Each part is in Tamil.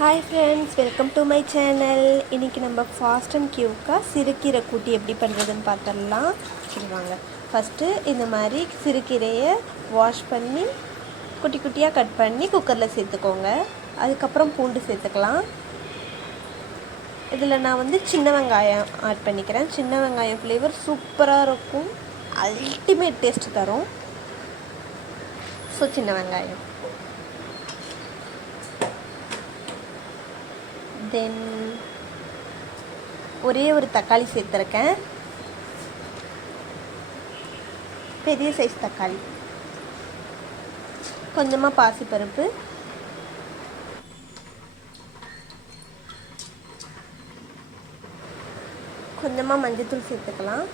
Hi friends welcome to my channel இன்றைக்கி நம்ம ஃபாஸ்ட் அண்ட் க்யூக்காக சிறுகீரை கூட்டி எப்படி பண்ணுறதுன்னு பார்த்துடலாம். சொல்லுவாங்க ஃபஸ்ட்டு இந்த மாதிரி சிறுகீரையை வாஷ் பண்ணி குட்டி குட்டியாக கட் பண்ணி குக்கரில் சேர்த்துக்கோங்க. அதுக்கப்புறம் பூண்டு சேர்த்துக்கலாம். இதில் நான் வந்து சின்ன வெங்காயம் ஆட் பண்ணிக்கிறேன். சின்ன வெங்காயம் ஃப்ளேவர் சூப்பராக இருக்கும். அல்டிமேட் டேஸ்ட் தரும். ஸோ சின்ன வெங்காயம். தென் ஒரே ஒரு தக்காளி சேர்த்துருக்கேன். பெரிய சைஸ் தக்காளி. கொஞ்சமாக பாசிப்பருப்பு. கொஞ்சமாக மஞ்சத்தூள் சேர்த்துக்கலாம்.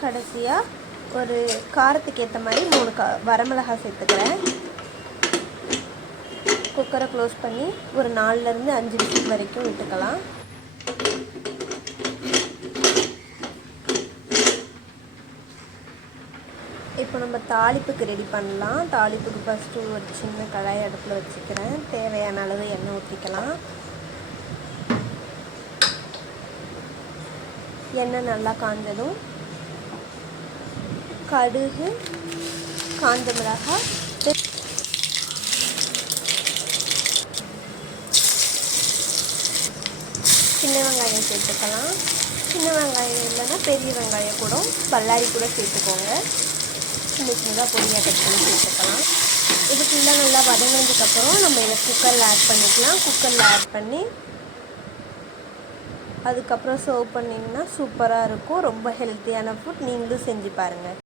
கடைசியாக ஒரு காரத்துக்கு ஏற்ற மாதிரி மூணு கா வரமிளகாய் சேர்த்துக்கிறேன். குக்கரை க்ளோஸ் பண்ணி ஒரு நாலுலேருந்து அஞ்சு விசில் வரைக்கும் விட்டுக்கலாம். இப்போ நம்ம தாளிப்புக்கு ரெடி பண்ணலாம். தாளிப்புக்கு ஃபஸ்ட்டு ஒரு சின்ன கடாய் அடுப்பில் வச்சுக்கிறேன். தேவையான அளவு எண்ணெய் ஊற்றிக்கலாம். எண்ணெய் நல்லா காஞ்சதும் கடுகு காஞ்ச மிளகாய் சின்ன வெங்காயம் சேர்த்துக்கலாம். சின்ன வெங்காயம் இல்லைன்னா பெரிய வெங்காயம் கூட பல்லாரி கூட சேர்த்துக்கோங்க. சின்ன சின்னதாக பொடியாக கட் பண்ணி சேர்த்துக்கலாம். இது ஃபுல்லாக நல்லா வதங்கினதுக்கப்புறம் நம்ம இதை குக்கரில் ஆட் பண்ணிக்கலாம். குக்கரில் ஆட் பண்ணி அதுக்கப்புறம் சர்வ் பண்ணிங்கன்னா சூப்பராக இருக்கும். ரொம்ப ஹெல்த்தியான ஃபுட் நீங்களும் செஞ்சு பாருங்கள்